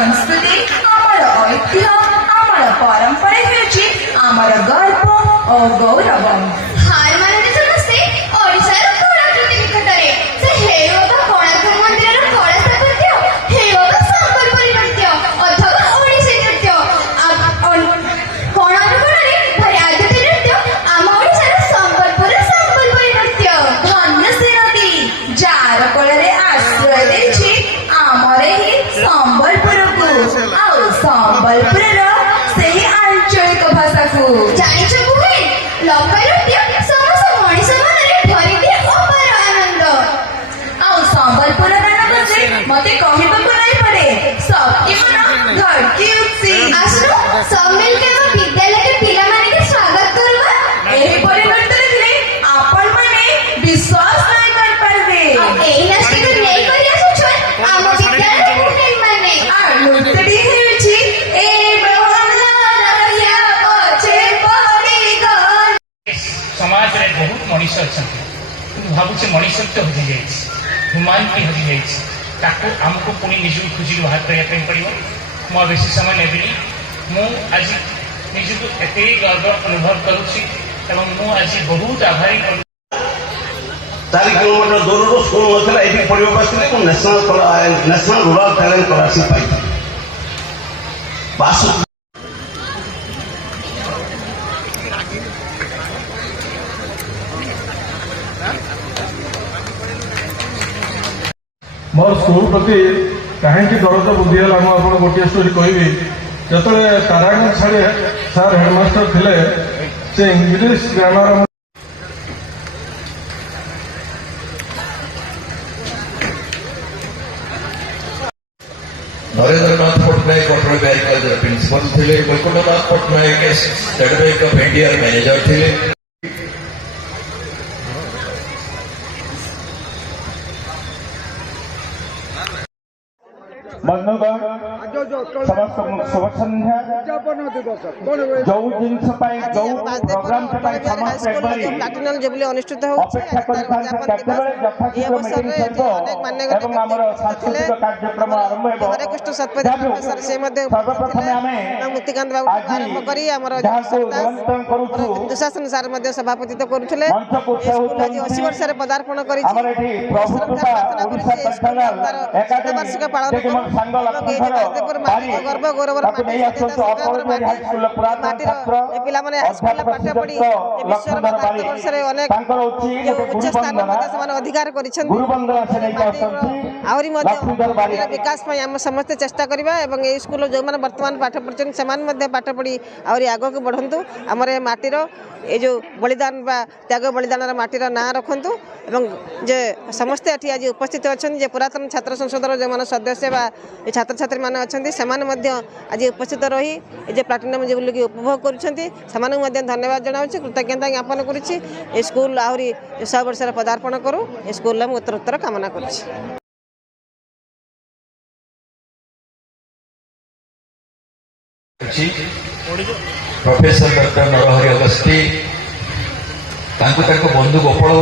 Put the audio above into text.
संस्कृति आमर ऐतिह्य आमर परंपरा हेउछि आमर गर्व और गौरव। हार मानते समस्ते ओडिशार कलाकृति निकटरे से हेरबा कोणार्क मंदिरर कला स्थापत्य हेरबा संबलपुरी नृत्य अथवा ओडिसी नृत्य कोणार्करे भारी आदित्य नृत्य आम ओडिशार संबलपुरी नृत्य। धन्य श्रीमती जार कोलरे आश्रय देछि आमर ही संबलपुर को और संबलपुर सेही आंचलिक भाषा को जानिछ बुहे लोक नृत्य समस्त मଣିଷ ମନରେ ଭରି ଦିଏ ଅପାର ଆନନ୍ଦ। ଆଉ ସମ୍ବଲପୁର ଗାନ ବଜେ ମତେ କହିବାକୁ ନାଇଁ ପଡେ सबकी मन धड़की उठसी। आसु सब मिलके हम विद्यालय के पिलामाने के स्वागत करबा। एही परिवर्तन देखले आपण माने विश्वास नहीं कर पारबे। एही नाचके तो नहीं करी आसुछन आम विद्यालय के नहीं माने आ नृत्यटी हेउछि ए बहला रहिया पछे पड़ी गल। समाज रे बहुत मनीष अच्छा भावुचे मनीषत्व हजि जाइए ह्यूमानिटी हजि जाइए ताको आमको पुणी निजक खोजी बाहर करने पड़ो। मैं बेसी समय नेबिनी मु आज निजक एत गर्व अनुभव करुच्ची आज बहुत आभारी 4 किलोमीटर दूर स्कूल ना ये पढ़ा आसती नेशनल रूराल टैलेंट स्कॉलरशिप पाई मोर स्कूल प्रति कहीं दरद बुद्धि है मुझे गोटे स्टोरी कहबी जो तारागंज छाड़े सार हेडमास्टर थे से English grammar Narendranath Pattanaik Katra Bihari college principal थे Baikunthanath Pattanaik State Bank of India manager थे। समस्त शुभ संध्या जो जिनस जो प्रोग्राम समस्त प्लाटिनम जुबली अनुष्ठित हो अपेक्षा सांस्कृतिक कार्यक्रम आरंभ हरे कृष्ण सतपथी से मुक्तिकांत बाबू आरंभ करी दुशासन सार सभापतित्व करुले 80 वर्ष पदार्पण कर वार्षिक पालन गर्व गौरव पिला पाठ पढ़ी विश्व वर्ष अनेक उच्च स्थान अधिकार कर विकास आम समस्ते चेष्टा करवा और स्कूल जो मैंने बर्तमान पाठ पढ़ी से पाठ पढ़ी आहरी आग को बढ़ंतु आमर माटीर ये जो बलिदान त्याग बलिदान माटीर ना रखु जे समस्ते ये आज उपस्थित अच्छा पुरातन छात्र संसदर जो मैंने सदस्य छात्र छात्री मैंने अच्छा आज उपस्थित रही जे प्लाटिनम जुबली की उपभोग कर धन्यवाद जनाऊँ कृतज्ञता ज्ञापन कर स्कूल आहरी 100 वर्ष पदार्पण करूँ स्कूल में उत्तरोत्तर कामना कर प्रोफेसर डॉक्टर नरहरि अगस्ती बंधु गोपाल